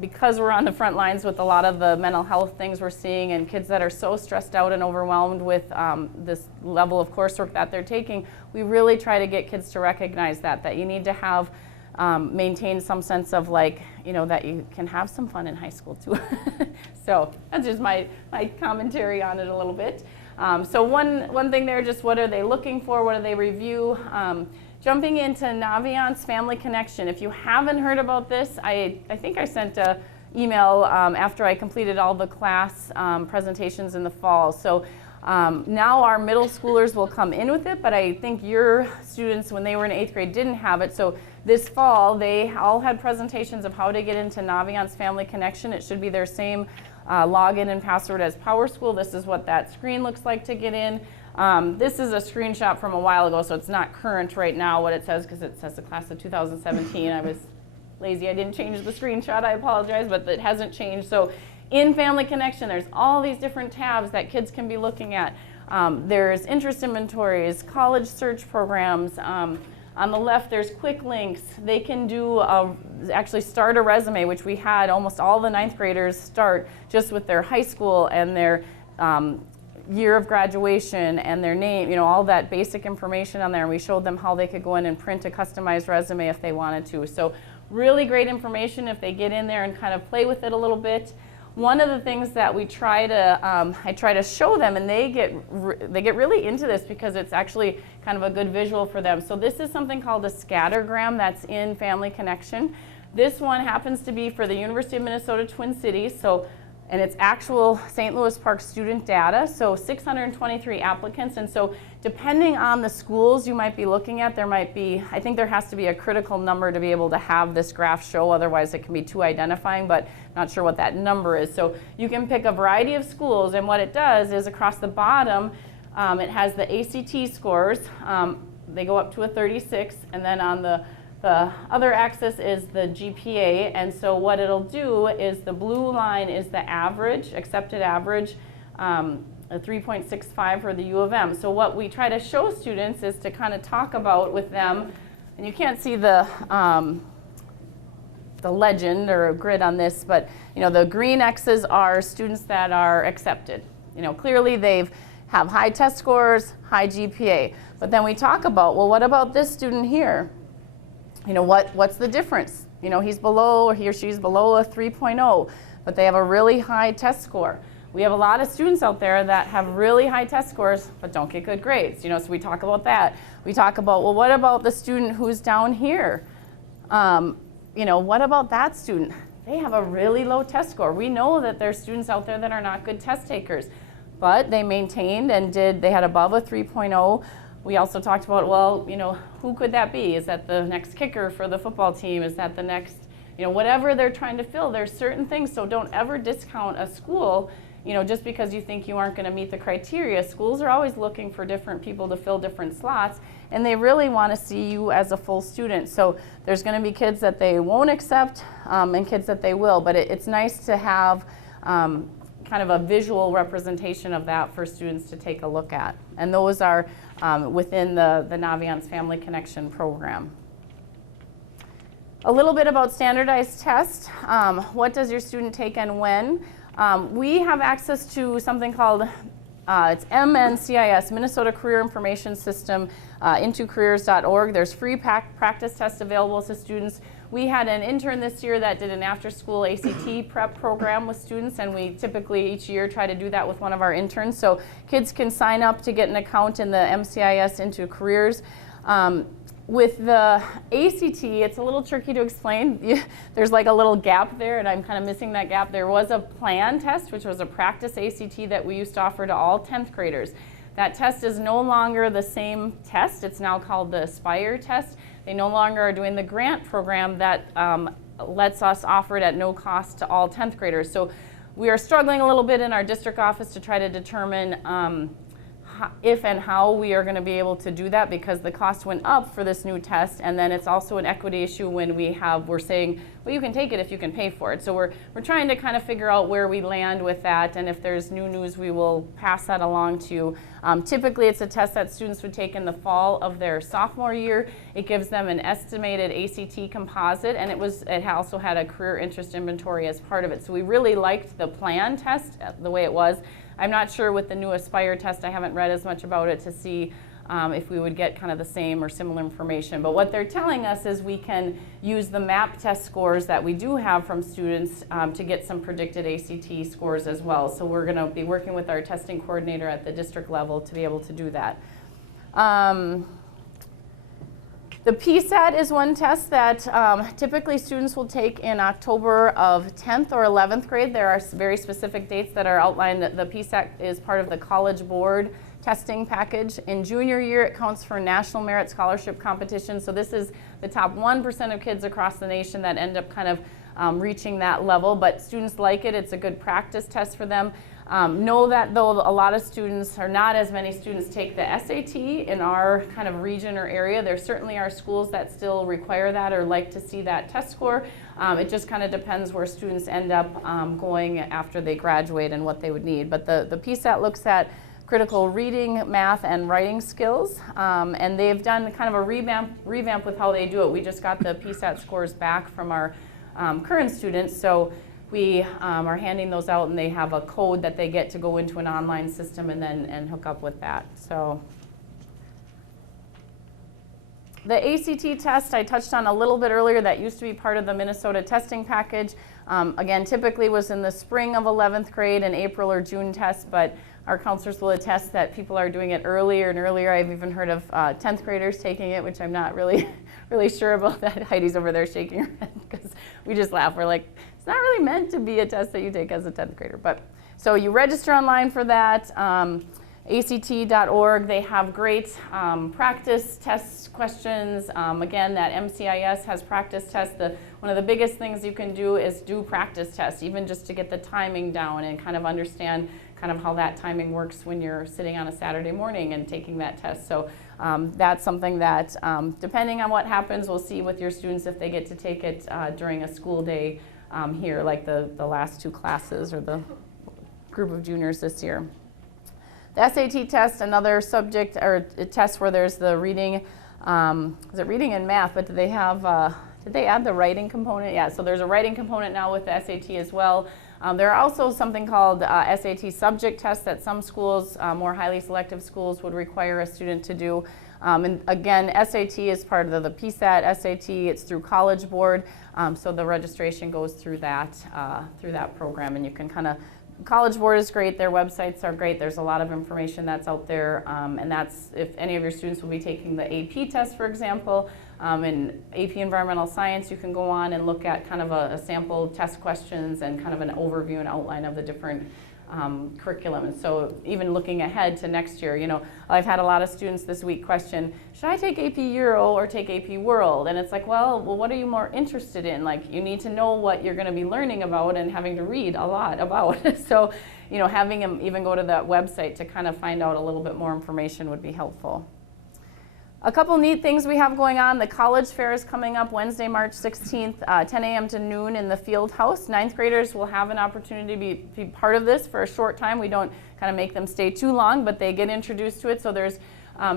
because we're on the front lines with a lot of the mental health things we're seeing and kids that are so stressed out and overwhelmed with this level of coursework that they're taking, we really try to get kids to recognize that you need to have maintain some sense of like, that you can have some fun in high school too. So that's just my commentary on it a little bit. So one thing there, just what are they looking for? What do they review? Jumping into Naviance Family Connection. If you haven't heard about this, I think I sent an email after I completed all the class presentations in the fall. So now our middle schoolers will come in with it, but I think your students, when they were in 8th grade, didn't have it. So this fall, they all had presentations of how to get into Naviance Family Connection. It should be their same login and password as PowerSchool. This is what that screen looks like to get in. This is a screenshot from a while ago, so it's not current right now what it says, because it says the class of 2017. I was lazy, I didn't change the screenshot, I apologize, but it hasn't changed. So in Family Connection, there's all these different tabs that kids can be looking at. There's interest inventories, college search programs. On the left, there's quick links. They can do actually start a resume, which we had almost all the 9th graders start just with their high school and their year of graduation and their name, all that basic information on there. And we showed them how they could go in and print a customized resume if they wanted to. So really great information if they get in there and kind of play with it a little bit. One of the things that we try to, I try to show them, and they get really into this because it's actually kind of a good visual for them. So this is something called a scattergram that's in Family Connection. This one happens to be for the University of Minnesota Twin Cities. And it's actual St. Louis Park student data, so 623 applicants. And so depending on the schools you might be looking at, there might be, I think there has to be a critical number to be able to have this graph show, otherwise it can be too identifying, but not sure what that number is. So you can pick a variety of schools, and what it does is across the bottom, it has the ACT scores. They go up to a 36, and then on the other axis is the GPA, and so what it'll do is the blue line is the average, accepted average, a 3.65 for the U of M. So what we try to show students is to kind of talk about with them, and you can't see the legend or a grid on this, but the green X's are students that are accepted. Clearly they've have high test scores, high GPA. But then we talk about, well, what about this student here? What's the difference? He's below, or he or she's below a 3.0, but they have a really high test score. We have a lot of students out there that have really high test scores, but don't get good grades. So we talk about that. We talk about, well, what about the student who's down here? What about that student? They have a really low test score. We know that there's students out there that are not good test takers, but they maintained and they had above a 3.0. We also talked about, well, who could that be? Is that the next kicker for the football team? Is that the next, whatever they're trying to fill? There's certain things, so don't ever discount a school, just because you think you aren't going to meet the criteria. Schools are always looking for different people to fill different slots, and they really want to see you as a full student. So there's going to be kids that they won't accept and kids that they will, but it's nice to have kind of a visual representation of that for students to take a look at. And those are within the Naviance Family Connection program. A little bit about standardized tests. What does your student take and when? We have access to something called it's MNCIS, Minnesota Career Information System, intocareers.org. There's free practice tests available to students. We had an intern this year that did an after-school ACT prep program with students, and we typically each year try to do that with one of our interns. So kids can sign up to get an account in the MCIS Into Careers. With the ACT, it's a little tricky to explain. There's like a little gap there, and I'm kind of missing that gap. There was a plan test, which was a practice ACT that we used to offer to all 10th graders. That test is no longer the same test. It's now called the Aspire test. They no longer are doing the grant program that lets us offer it at no cost to all 10th graders. So we are struggling a little bit in our district office to try to determine if and how we are going to be able to do that, because the cost went up for this new test, and then it's also an equity issue when we're saying, well, you can take it if you can pay for it. So we're trying to kind of figure out where we land with that, and if there's new news, we will pass that along to you. Typically, it's a test that students would take in the fall of their sophomore year. It gives them an estimated ACT composite, and it also had a career interest inventory as part of it. So we really liked the plan test the way it was. I'm not sure with the new Aspire test, I haven't read as much about it to see if we would get kind of the same or similar information. But what they're telling us is we can use the MAP test scores that we do have from students to get some predicted ACT scores as well. So we're going to be working with our testing coordinator at the district level to be able to do that. The PSAT is one test that typically students will take in October of 10th or 11th grade. There are very specific dates that are outlined. The PSAT is part of the College Board testing package. In junior year, it counts for National Merit Scholarship competition. So this is the top 1% of kids across the nation that end up kind of reaching that level. But students like it. It's a good practice test for them. Know that though a lot of students, or not as many students, take the SAT in our kind of region or area. There certainly are schools that still require that or like to see that test score. It just kind of depends where students end up going after they graduate and what they would need. But the PSAT looks at critical reading, math, and writing skills. And they've done kind of a revamp with how they do it. We just got the PSAT scores back from our current students. So we are handing those out, and they have a code that they get to go into an online system and hook up with that. So the ACT test I touched on a little bit earlier. That used to be part of the Minnesota testing package. Again, typically was in the spring of 11th grade, an April or June test, but our counselors will attest that people are doing it earlier and earlier. I've even heard of 10th graders taking it, which I'm not really sure about that. Heidi's over there shaking her head because we just laugh. We're like, it's not really meant to be a test that you take as a 10th grader. But so you register online for that. ACT.org, they have great practice test questions. Again, that MCIS has practice tests. One of the biggest things you can do is do practice tests, even just to get the timing down and kind of understand kind of how that timing works when you're sitting on a Saturday morning and taking that test. So that's something that, depending on what happens, we'll see with your students if they get to take it during a school day here, like the last two classes or the group of juniors this year. The SAT test, another subject or a test where there's the reading, is it reading and math, but do they have, did they add the writing component? Yeah, so there's a writing component now with the SAT as well. There are also something called SAT subject tests that some schools, more highly selective schools, would require a student to do. And again, SAT is part of the PSAT, SAT, it's through College Board, so the registration goes through that program, and you can kind of, College Board is great, their websites are great, there's a lot of information that's out there, and that's, if any of your students will be taking the AP test, for example, in AP Environmental Science, you can go on and look at kind of a sample test questions and kind of an overview and outline of the different curriculum. And so even looking ahead to next year, you know, I've had a lot of students this week question, should I take AP Euro or take AP World? And it's like, well, what are you more interested in? Like, you need to know what you're going to be learning about and having to read a lot about. So, you know, having them even go to that website to kind of find out a little bit more information would be helpful. A couple neat things we have going on. The college fair is coming up Wednesday, March 16th, 10 a.m. to noon in the field house. Ninth graders will have an opportunity to be part of this for a short time. We don't kind of make them stay too long, but they get introduced to it. So there's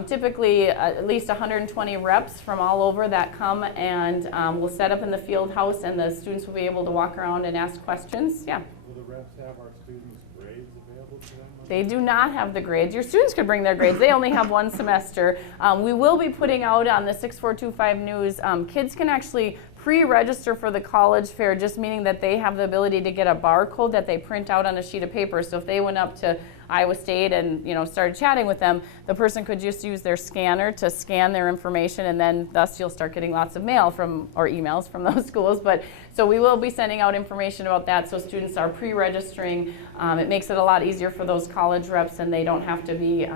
typically at least 120 reps from all over that come, and we'll set up in the field house, and the students will be able to walk around and ask questions. Yeah? Will the reps have our students' grades available to them? They do not have the grades. Your students could bring their grades. They only have one semester. We will be putting out on the 6425 News, kids can actually pre-register for the college fair, just meaning that they have the ability to get a barcode that they print out on a sheet of paper. So if they went up to Iowa State and, you know, started chatting with them, the person could just use their scanner to scan their information, and then thus you'll start getting lots of mail from, or emails from those schools. But so we will be sending out information about that, so students are pre-registering. It makes it a lot easier for those college reps, and they don't have to be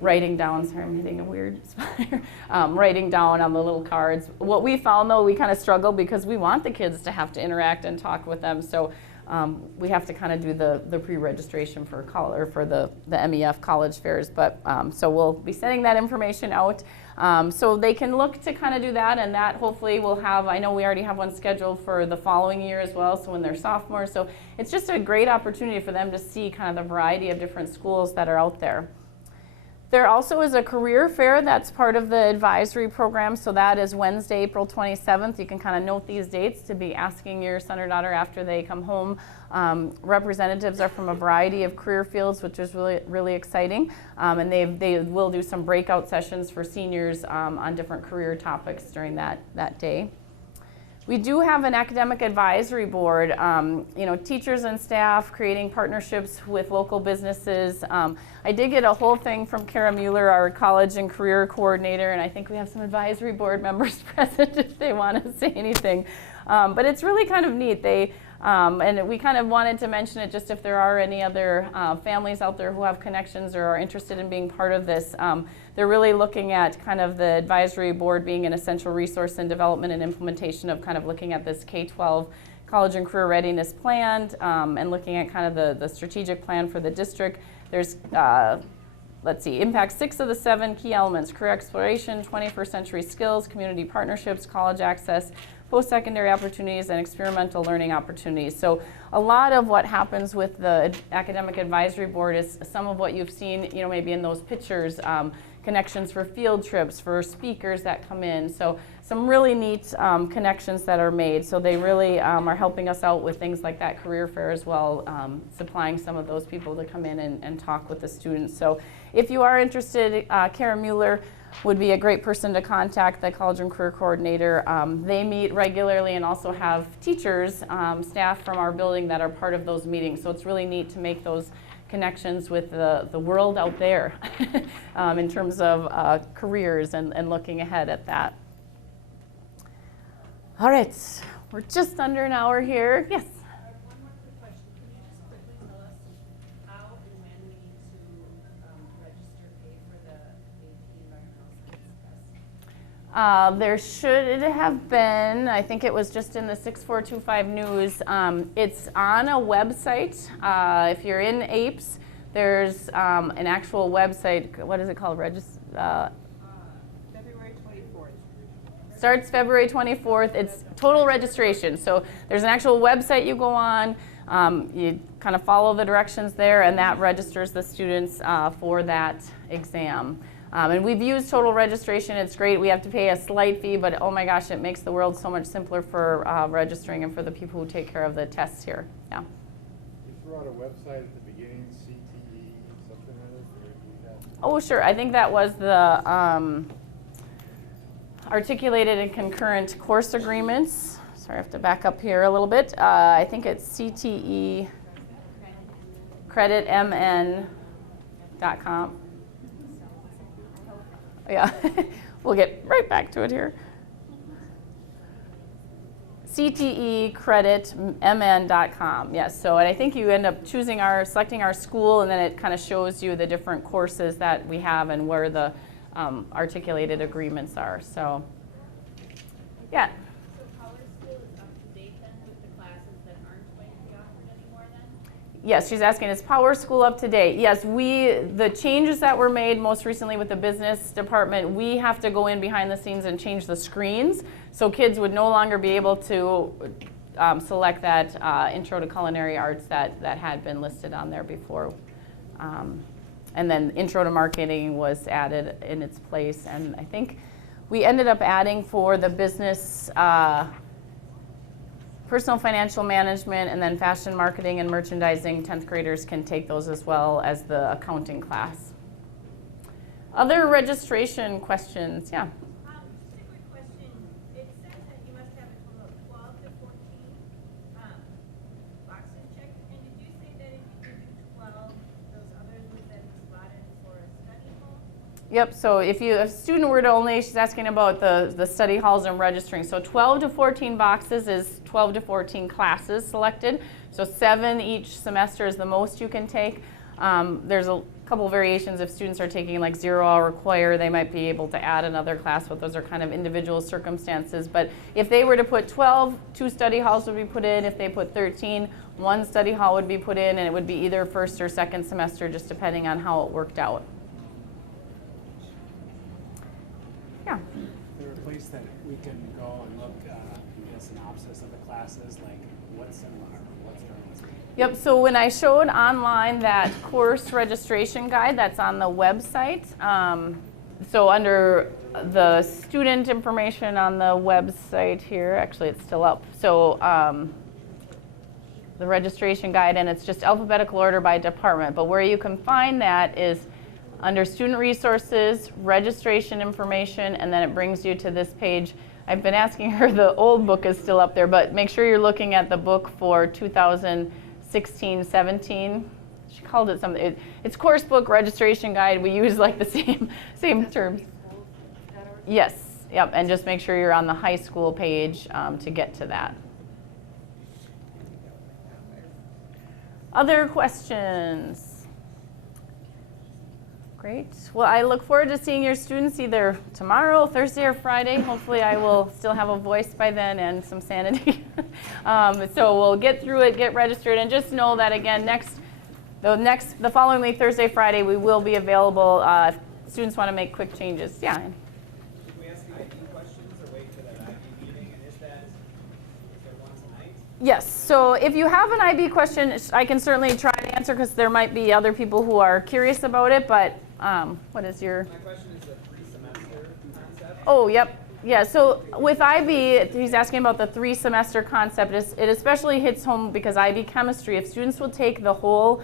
writing down, sorry, I'm hitting a weird spot here, writing down on the little cards. What we found though, we kind of struggle because we want the kids to have to interact and talk with them. So we have to kind of do the pre-registration for the MEF college fairs. But so we'll be sending that information out. So they can look to kind of do that, and that hopefully will have, I know we already have one scheduled for the following year as well, so when they're sophomores. So it's just a great opportunity for them to see kind of the variety of different schools that are out there. There also is a career fair that's part of the advisory program, so that is Wednesday, April 27th. You can kind of note these dates to be asking your son or daughter after they come home. Representatives are from a variety of career fields, which is really, really exciting. And they will do some breakout sessions for seniors on different career topics during that day. We do have an academic advisory board, teachers and staff creating partnerships with local businesses. I did get a whole thing from Kara Mueller, our college and career coordinator, and I think we have some advisory board members present if they want to say anything. But it's really kind of neat. And we kind of wanted to mention it just if there are any other families out there who have connections or are interested in being part of this. They're really looking at kind of the advisory board being an essential resource in development and implementation of kind of looking at this K-12 college and career readiness plan and looking at kind of the strategic plan for the district. There's, let's see, impact 6 of the 7 key elements: career exploration, 21st century skills, community partnerships, college access, post-secondary opportunities, and experimental learning opportunities. So a lot of what happens with the academic advisory board is some of what you've seen, maybe in those pictures, connections for field trips, for speakers that come in. So some really neat connections that are made. So they really are helping us out with things like that career fair as well, supplying some of those people to come in and talk with the students. So if you are interested, Kara Mueller would be a great person to contact, the college and career coordinator. They meet regularly and also have teachers, staff from our building that are part of those meetings. So it's really neat to make those connections with the world out there in terms of careers and looking ahead at that. All right, we're just under an hour here. Yes? One more quick question. Can you just quickly tell us how and when we need to register, pay for the AP Environmental Science test? There should have been, I think it was just in the 6425 news. It's on a website. If you're in APES, there's an actual website. What is it called? February 24th. Starts February 24th. It's total registration. So there's an actual website you go on. You kind of follow the directions there, and that registers the students for that exam. And we've used total registration. It's great. We have to pay a slight fee, but oh my gosh, it makes the world so much simpler for registering and for the people who take care of the tests here. Yeah. You threw out a website at the beginning, CTE, something like that? Oh, sure. I think that was the articulated and concurrent course agreements. Sorry, I have to back up here a little bit. I think it's CTE creditmn.com. Yeah, we'll get right back to it here. CTEcreditmn.com. Yes, so and I think you end up selecting our school, and then it kind of shows you the different courses that we have and where the articulated agreements are. So, yeah. So Power School is up to date then with the classes that aren't going to be offered anymore then? Yes, she's asking, is Power School up to date? Yes, the changes that were made most recently with the business department, we have to go in behind the scenes and change the screens. So kids would no longer be able to select that Intro to Culinary Arts that had been listed on there before. And then Intro to Marketing was added in its place. And I think we ended up adding for the business personal financial management, and then fashion marketing and merchandising. 10th graders can take those as well as the accounting class. Other registration questions? Yeah. Just a quick question. It says that you must have a total of 12 to 14 boxes checked. And did you say that if you do 12, those others would then be slotted for a study hall? Yep, so if a student were to only, she's asking about the study halls and registering. So 12 to 14 boxes is 12 to 14 classes selected. So 7 each semester is the most you can take. There's a couple variations. If students are taking like 0-hour choir, they might be able to add another class, but those are kind of individual circumstances. But if they were to put 12, 2 study halls would be put in. If they put 13, one study hall would be put in, and it would be either first or second semester, just depending on how it worked out. Yeah. Is there a place that we can go and look, get a synopsis of the classes, like what's similar, what's different? Yep, so when I showed online that course registration guide that's on the website, so under the student information on the website here, actually it's still up, so the registration guide, and it's just alphabetical order by department, but where you can find that is under student resources, registration information, and then it brings you to this page. I've been asking her, the old book is still up there, but make sure you're looking at the book for 2016-17. She called it something. It's course book registration guide. We use like the same terms. Yes, yep, and just make sure you're on the high school page to get to that. Other questions? Great. Well, I look forward to seeing your students either tomorrow, Thursday, or Friday. Hopefully I will still have a voice by then and some sanity. So we'll get through it, get registered, and just know that again, the following week, Thursday, Friday, we will be available if students want to make quick changes. Yeah. Can we ask IB questions or wait for that IB meeting? And is there one tonight? Yes, so if you have an IB question, I can certainly try to answer because there might be other people who are curious about it, but what is your? My question is the 3-semester concept. Oh, yep. Yeah, so with IB, he's asking about the 3-semester concept. It especially hits home because IB chemistry, if students will take the whole,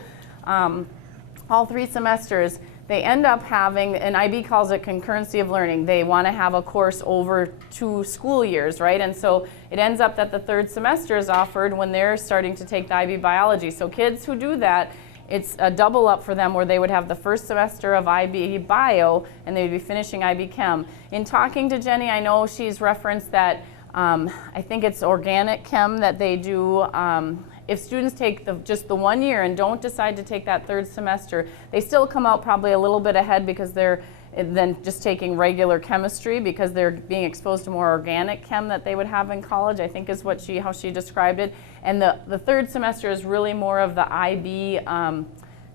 all 3 semesters, they end up having, and IB calls it concurrency of learning. They want to have a course over 2 school years, right? And so it ends up that the 3rd semester is offered when they're starting to take the IB biology. So kids who do that, it's a double up for them where they would have the 1st semester of IB bio and they would be finishing IB chem. In talking to Jenny, I know she's referenced that I think it's organic chem that they do. If students take just the 1 year and don't decide to take that 3rd semester, they still come out probably a little bit ahead because they're then just taking regular chemistry because they're being exposed to more organic chem that they would have in college, I think is how she described it. And the 3rd semester is really more of the IB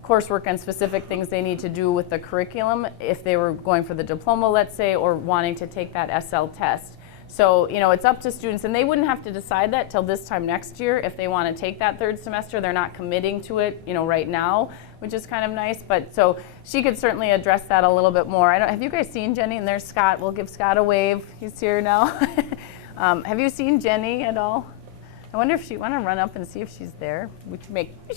coursework and specific things they need to do with the curriculum if they were going for the diploma, let's say, or wanting to take that SL test. So, you know, it's up to students, and they wouldn't have to decide that till this time next year if they want to take that 3rd semester. They're not committing to it, you know, right now, which is kind of nice. But so she could certainly address that a little bit more. Have you guys seen Jenny? And there's Scott. We'll give Scott a wave. He's here now. Have you seen Jenny at all? I wonder if she want to run up and see if she's there. We should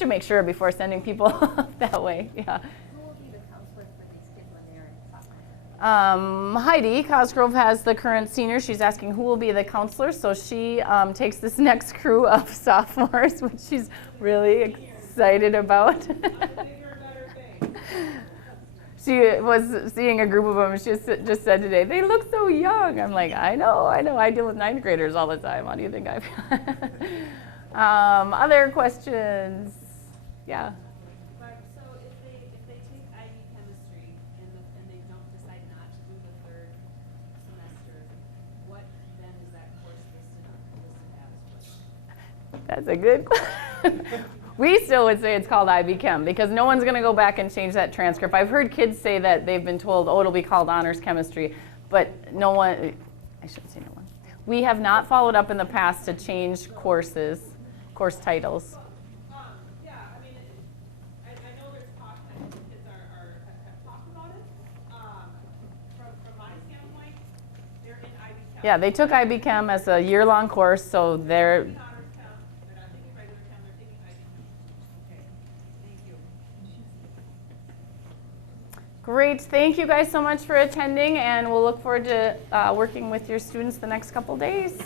make sure before sending people that way. Yeah. Who will be the counselor for these kids when they're in sophomore? Heidi Cosgrove has the current senior. She's asking who will be the counselor. So she takes this next crew of sophomores, which she's really excited about. She was seeing a group of them. She just said today, they look so young. I'm like, I know. I deal with 9th graders all the time. How do you think I feel? Other questions? Yeah. Barb, so if they take IB chemistry and they don't decide not to do the 3rd semester, what then is that course listed as? That's a good question. We still would say it's called IB Chem because no one's going to go back and change that transcript. I've heard kids say that they've been told, oh, it'll be called Honors Chemistry, but no one, I shouldn't say no one. We have not followed up in the past to change course titles. Yeah, I mean, I know there's talk that kids have talked about it. From my standpoint, they're in IB Chem. Yeah, they took IB Chem as a year-long course, so they're. Honors Chem, they're not taking regular Chem, they're taking IB Chem. Okay, thank you. Great, thank you guys so much for attending, and we'll look forward to working with your students the next couple days.